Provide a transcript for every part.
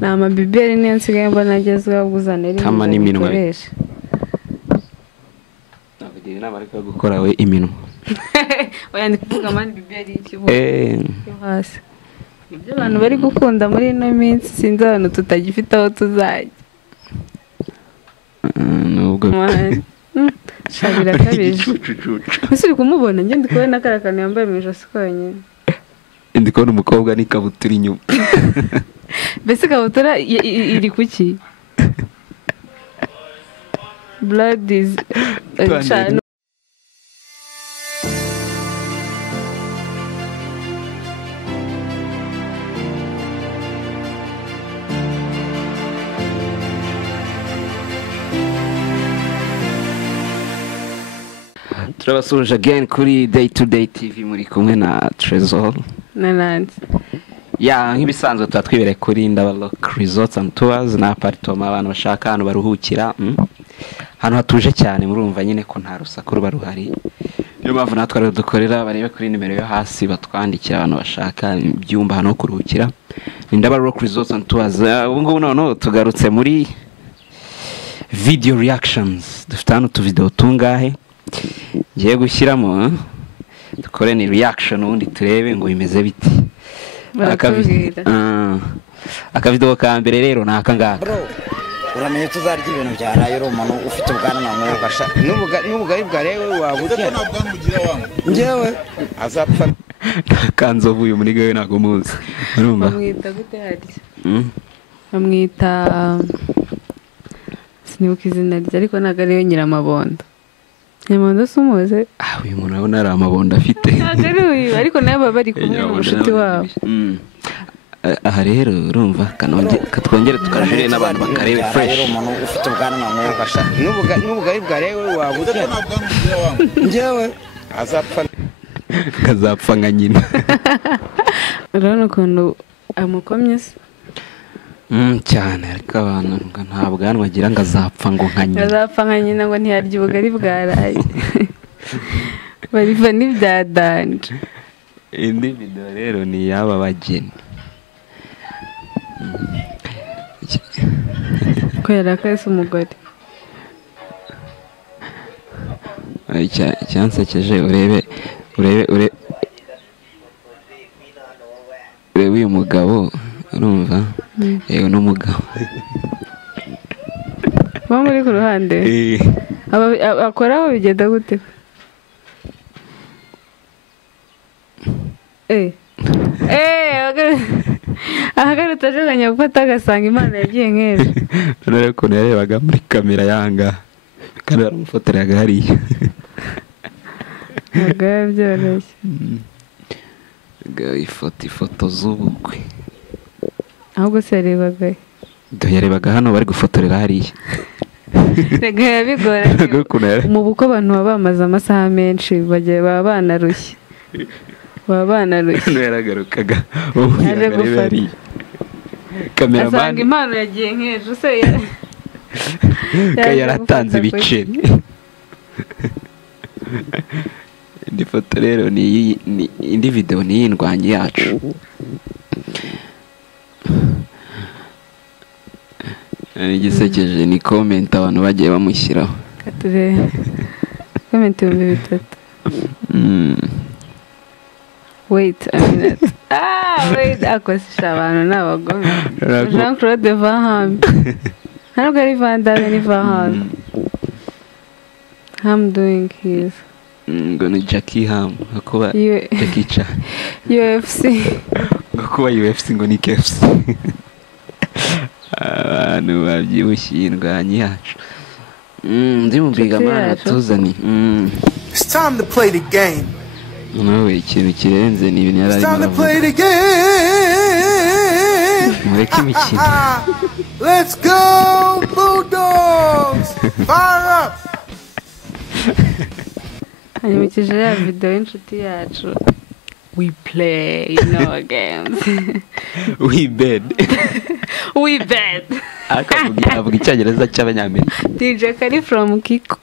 na amabiberi niyo nsigaye mbona agezweho guzanira kama n'iminwa nabagira inama ariko gukora we iminwa oya ndi kuvuga mani biberi ikibuga hasi ibyo abantu bari gukunda muri ino minsi sinzi abantu tutagifite aho tuzajya nubwo shabira kabije ese uri kumubona njye ndi kubona karakana yambaye mu ijosi konyine ndi kubona umukobwa n'ikabutura inyuma mbese ikabutura iri kuki blood is turabasuje again kuri Day to Day TV muri kumwe na Trezor na Nancy ya nk'ibisanzwe twatwibere kuri Ndabarock Resorts and Tours na apartment abantu bashaka ahantu baruhukira hano hatuje cyane murumva nyine ko nta rusaku ruba ruhari niyo mpamvu natwe rero dukorera barebe kuri nimero yo hasi batwandikira abantu bashaka ibyumba hano kuruhukira Ndabarock Resorts and Tours ubu ngubu none tugarutse muri video reactions dufite hano video tungahe ngiye gushyiramo dukore ni reaction ubundi turebe ngo bimeze biti akavido ka mbere rero naka ngaka bro uramenye tuzarya ibintu bya rayo umuntu ufite ubwanwa mu gasha n'ubugari bwa rewe wabugira ngewe azapfa kanzovu uyu muri gawe nago muzi urumva bamwita gute harya bamwita sinibuka izina rye ariko ntago ariyo nyiramabondo Nyamondo sumuze uyu muntu abona ari amabondo afite uyu ariko nayo baba bari kumwe n'umushuti wabo aha rero urumva katwongere tukajure n'abantu bakarebe fresh umuntu ufite ubwanwa mu gasha n'ubugari bwa rewe wabugira ngewe azapfa kazapfa nka nyina urabona ukuntu amukomye se cyane ariko abantu nta bwanwa agira ngo azapfa ngo nka nyina azapfa nka nyina ngo ntiyarya ubugari bwaraye bariva n'ibya danje indi video rero ni yaba bageni ko yarakase umugore cyansekeje urebe uyu mugabo urumva yewe n'umugabo ba muri ku ruhande akoraho bigenda gute ahagarutse ajaganya gufata agasanga Imana yagiye nk'ejo none rero ukuntu yarebaga muri kamera yanga kandi baramufotoreraga hariya ntabwo biba byoroshye ifoto z'ubukwe ahubwo se yarebaga hano bari gufotorera hariya rega yabigora mu bukwe abantu baba bamaze amasaha menshi baba banarushye yaragarukaga yaje gufata kameraman asanga Imana yagiye nk'ejo se yaratanze ibiceri indi foto rero ni indi video ni y'indwanyi yacu igisekeje ni comment abantu bagiye bamushyiraho katurebe comment 300 wait a minute wait akosisha abantu n'abagome Jean-Claude Van Damme ntabwo ari Van Damme ni Van Damme I'm doing his ngo ni Jackie Ham kuba Jackie Chan UFC ngo kuba UFC ngo ni KFC abantu babyibushye indwanyi yacu ndi mu bigamana tuzani It's time to play the game. nawe ikintu kirenze ni ibintu It's time to yarari play the game. mureke imikino Let's go Bulldogs. Fire up. hanyumikije ya video y'inshuti yacu we play no games we bet avuga icyongereza cy'abanyamerika DJ Kari from Kiko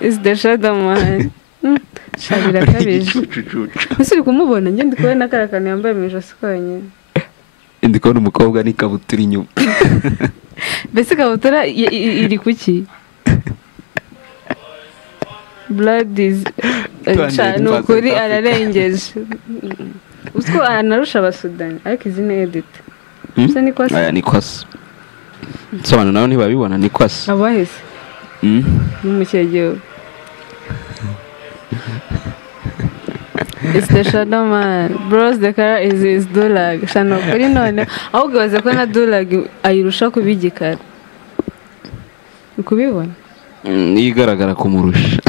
is the shadow man shabira kabije ese uri kumubona njye ndi kubona karakana yambaye mu ijosi konyine ndi kubona umukobwa n'ikabutura inyuma mbese ikabutura iri kuki blood is nukuri ararengeje utwo anarusha abasudani ariko izi ni edit se ni kwasa aya ni kwasa sobanura nawe ntibabibona ni kwasa abahise n'umukegeo It's the shadow man. Bros, the car is dulag. Shano kuri none ahubwo baze ko na dulag ayirusha kubigikara. Ukubibona? Igaragara kumurusha.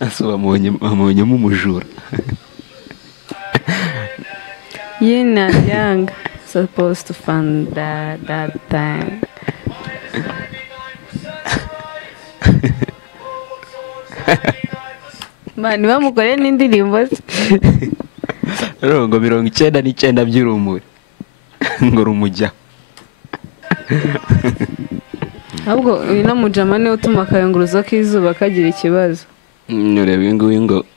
Asuba amubonye mu mujura. Yin and yang supposed to fund that time. Mani bamukore n'indirimbo Rongo 99 by'urumuri ngo rumujya. Ahubwo uyu no mujama ne utuma kayunguruzo k'izuba kagira ikibazo. Nurebe ngo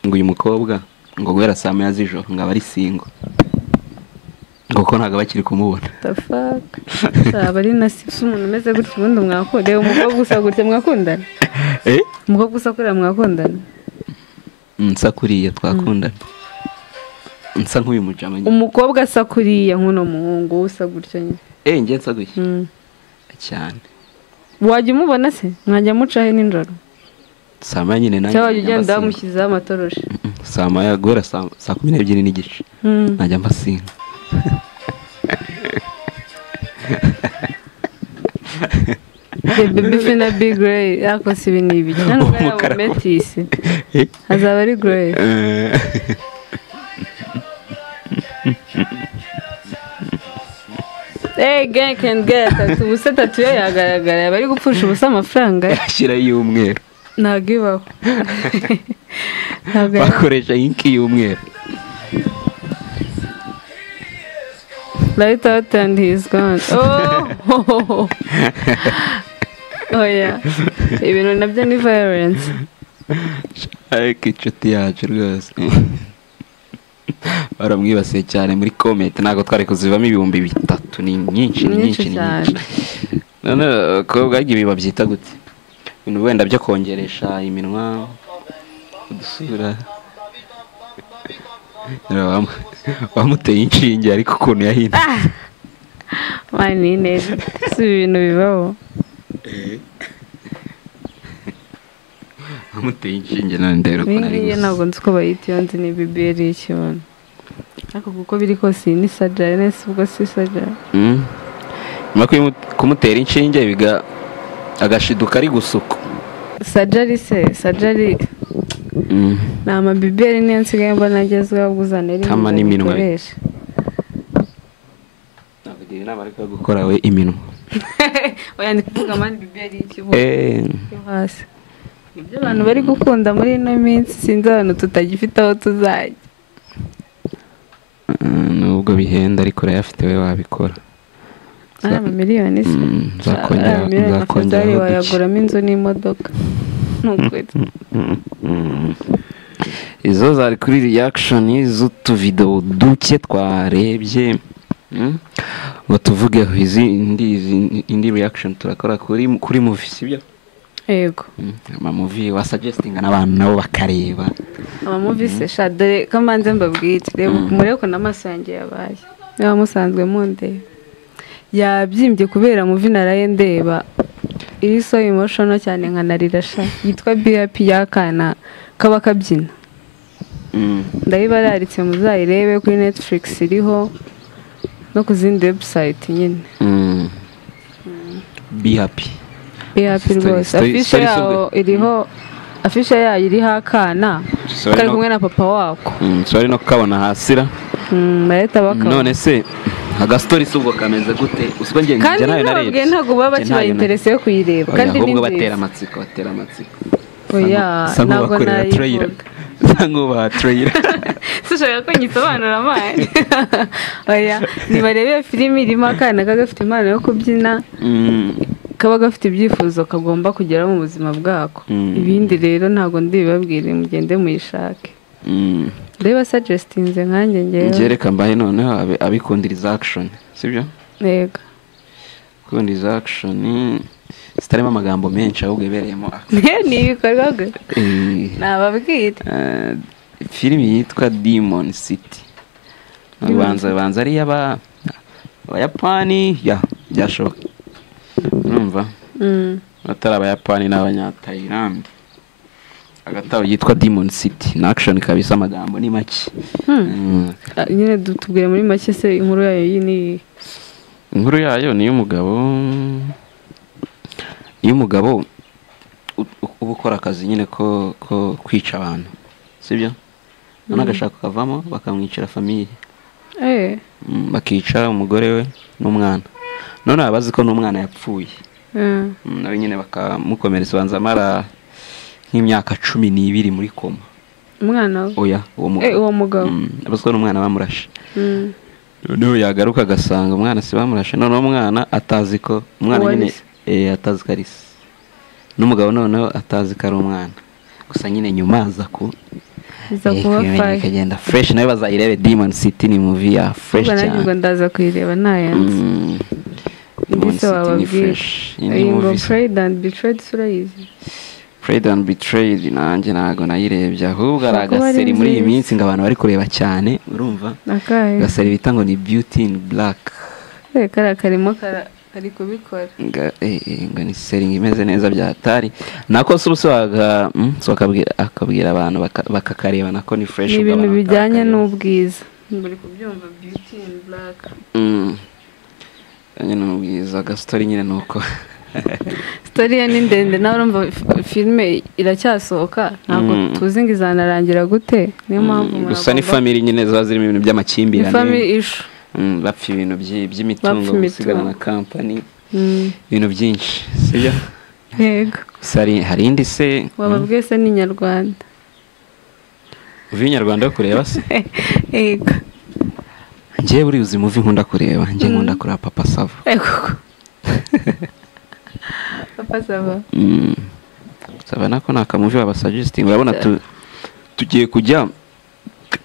uyu mukobwa ngo guhera saa 9 z'ijoro ngo abari singo. Ngoko ntago bakiri kumubona. The fuck. Abari nasi umuntu umeze gutya ubundi mwakode umukobwa usa gutya mwakundana. Umukobwa usa kuri mwakundana. Nsakuriye twakundana. Nsa nk'uyu mujama. Umukobwa asa kuriya nkuno muhungu usa gutya nyine. Nge nsa gutya. Cyane. Wajya umubona se mwajya mucahe n'injoro. Sama nyine nanjye. Cyangwa ugenda bamushyizeho amatoroshi. Sama ya guhera saa 12 n'igice. Najya mbasinga. Baby fina big gray yako sibi nibi nano bwa metisi azaba ari gray gang can get ubusa tatu yagaragara bari gupfusha ubusa amafaranga yashira y'umweru nagibaho bakoresha inki y'umweru. Light out and he's gone. Oh yeah. Ibintu nabyo ni violence. Ariko inshuti yacu rwose baramwibasiye cyane muri comment ntago twari kuzivamo 3,000 ni nyinshi none ko bwagiye bibabyita gute ibintu wenda byo kongeresha iminwa udusura wamuteye inshinge ariko ukuntu yahinda mani neza si ibintu bibaho wamuteye inshinge none ndero ko nari ngiye ntabwo nzi ko bayita iyo nzi ni biberi y'ikibona ariko kuko biri kose ni surgery nese ubwo si surgery nyuma kumutera inshinge biga agashiduka ari gusuka surgery na amabiberi niyo nsigaye mbona agezweho guzanira tama n'iminwa navugira inama ariko gukora we iminwa oya ndi kuvuga mani biberi y'ikibona hasi ibyo abantu bari gukunda muri ino minsi sinzi abantu tutagifite aho tuzajya nubwo bihenda ariko urayafite we wabikora miliyoni se nzakongera wayaguramo inzu n'imodoka izo zari kuri reaction z'utuvideo duke twarebye ngo tuvugeho indi reaction turakora kuri movie sibyo yego movie wa suggesting n'abantu nabo bakareba movie se shadore kamanze mbabwite reba mureko n'amaso yanjye yabaye niba musanzwe munde yabyimbye kubera movie naraye ndeba iri so emotional cyane nkanarira sha yitwa BAP yakana kaba kabyina ndabibararitse muzayirebe kuri Netflix iriho no ku zindi website nyine BAP rwose afishe yaho iriho afishe yayo iriho akana kari kumwe na papa wako sorry no kabona hasira bareta bakaba none se agastori subwo kameze gute usiko ngiye njye nayo narebye kandi ntago baba kibaye interesse yo kuyireba kandi ni batera amatsiko oya ntago nayo nk'uba trailer sushaka ko nyisobanura amani oya nibarebe filime irimo akana kagafite impano yo kubyina kaba gafite ibyifuzo kagomba kugera mu buzima bwako ibindi rero ntago ndibabwire mugende muyishake reba suggestinze nkanjye ngewe ngereka mbaye noneho abikundiriza action sibyo yego kundiriza action sitarimo amagambo menshi ahubwo ibereyemo ni ibikorwa gwe nababwire filime yitwa Demon City banza ari abayapani byashoboka urumva batari abayapani n'abanyatayilandi agatabo yitwa Demon City na action kabisa amagambo ni make nyine dutubwire muri make se inkuru yayo ni inkuru yayo ni y'umugabo uba ukora akazi nyine ko kwica abantu sibyo n'agashaka kavamo bakamwicira famiye bakica umugore we n'umwana none abazi ko n'umwana yapfuye nawe nyine bakamukomeretsa banza amara nk'imyaka 12 muri koma umwana oya uwo mugabo abazi ko n'umwana bamurashe noneho yagaruka agasanga umwana si bamurashe none umwana atazi ko umwana nyine atazi ko ari se n'umugabo noneho atazi ko ari umwana gusa nyine nyuma aza kagenda fresh nawe bazayirebe Demon City ni movie ya fresh cyane ubwo ndaza kuyireba nayanze ndetse wababwira ingo Pride and Betrayed surayizi Pride and Betrayed nanjye nago nayirebye ahubwo aragaseri muri iyi minsi ngo abantu bari kureba cyane urumva gaseri bita ngo ni Beauty in Black karimo ari kubikora ngo ni seri imeze neza byatari nako subuse akabwira abantu bakakareba nako ni fresh ibintu bijyanye n'ubwiza muri kubyumva Beauty in Black nyine n'ubwiza gastori nyine nuko story ya ni ndende nawe urumva filme iracyasohoka ntabwo tuzi ngo izanarangira gute niyo mpamvu gusa ni family nyine ziba zirimo ibintu by'amakimbirane family issue bapfa ibintu by'imitungo gusigana na company ibintu byinshi sibyo yego hari indi se wababwiye se ni Nyarwanda uvi Nyarwanda kureba se yego ngiye buri uzi movie nkunda kureba ngiye nkunda kureba Papa Sava Papa Sava saba nako nakamuvi baba suggesting urabona tugiye kujya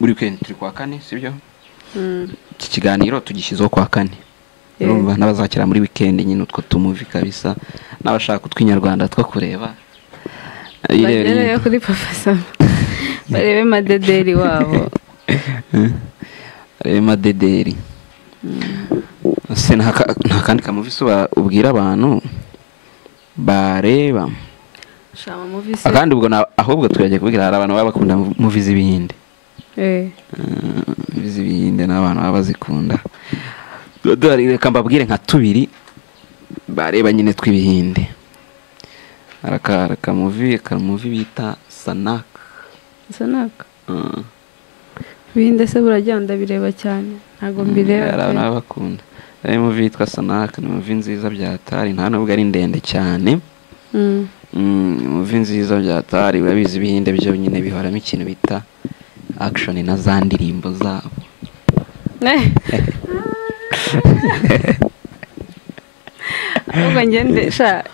buri weekend turi kwa kane sibyo iki kiganiro tugishyizeho kwa kane urumva n'abazakira muri weekend nyine utwo tumuvi kabisa n'abashaka utw'inyarwanda two kureba irebe kuri Papa Sava barebe madederi wabo barebe madederi se nta kandi kamuvi so ubwira abantu bareba shama movie se akandi ubwo ahubwo turagiye kubwira hari abantu baba bakunda movie z'ibihinde bizibihinde n'abantu baba bazikunda dore reka mbabwire nka tubiri bareba nyine tw'ibihinde araka movie bita Sanak bihinde se burajyanda bireba cyane ntago mbireba abantu baba bakunda ari movie yitwa Sanak ni movie nziza byatari nta nubwo ari ndende cyane movie nziza byatari urabizi ibihinde byo nyine bihoramo ikintu bita action na za ndirimbo zabo ahubwo ngende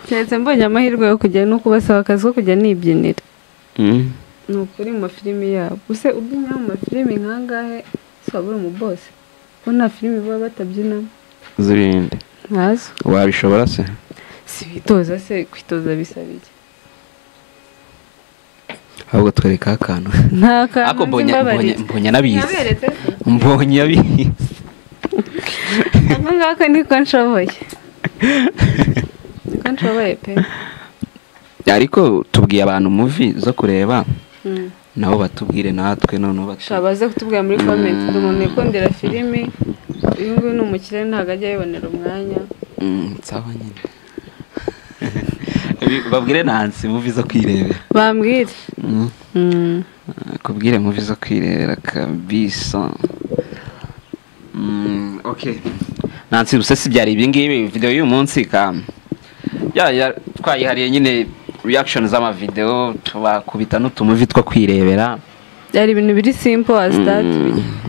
cyetse mbonye amahirwe yo kujya no kubasaba akazi ko kujya nibyinira ni ukuri mu mafilimi yabo use ubyina mu mafilimi nkangahe sabura mu boss ko nta filimi baba batabyinamo zirinde ntazo wabishobora se si bitoza se kwitoza bisabije ahubwo twereka akantu nta mbonye nabizi mbonye abizi ngaka niko nshoboye pe ariko tubwiye abantu movie zo kureba nabo batubwire natwe none baze kutubwira muri comment umuntu yakondera filimi uyu nguyu ni umukire ntabwo ajya yibonera umwanya nsaba nyine babwire nansi movie zo kwirebera bambwire kubwire movie zo kwirebera kabisa okay nansi usese byari ibingibi video y'uyu munsi twayihariye nyine reaction z'ama video tubakubita n'utumuvi two kwirebera byari ibintu biri simple as that.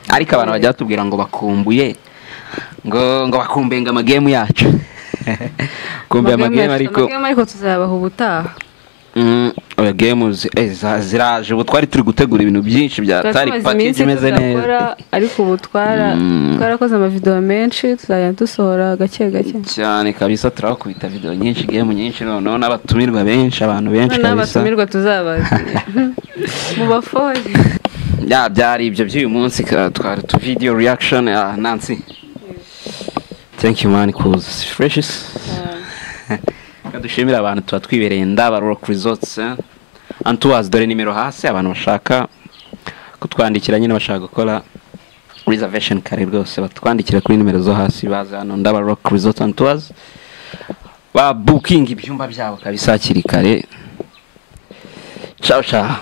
Ariko abantu bajya batubwira ngo bakumbuye ngo bakumbenga amagame yacu. Kumbe amagame ariko tuzabaha ubutaha. Games ziraje ubu twari turi gutegura ibintu byinshi bya tari package imeze neza, ariko ubu twarakoze amavideo menshi tuzajya dusohora gake cyane kabisa. Turakubita video nyinshi, game nyinshi, noneho n'abatumirwa benshi, abantu benshi kabisa. N'abatumirwa tuzabazi mu bafone. Byari ibyo by'uyu munsi twari tu video reaction ya Nancy. Thank you man, cause fresh. Dushimira abantu tuba twibereye Ndaba Rock Resorts and Tours. Dore nimero hasi abantu bashaka kutwandikira nyine bashaka gukora reservation kare rwose batwandikira kuri nimero zo hasi, baza hano Ndaba Rock Resorts and Tours ba booking ibyumba byabo kabisa hakiri kare. Ciao ciao.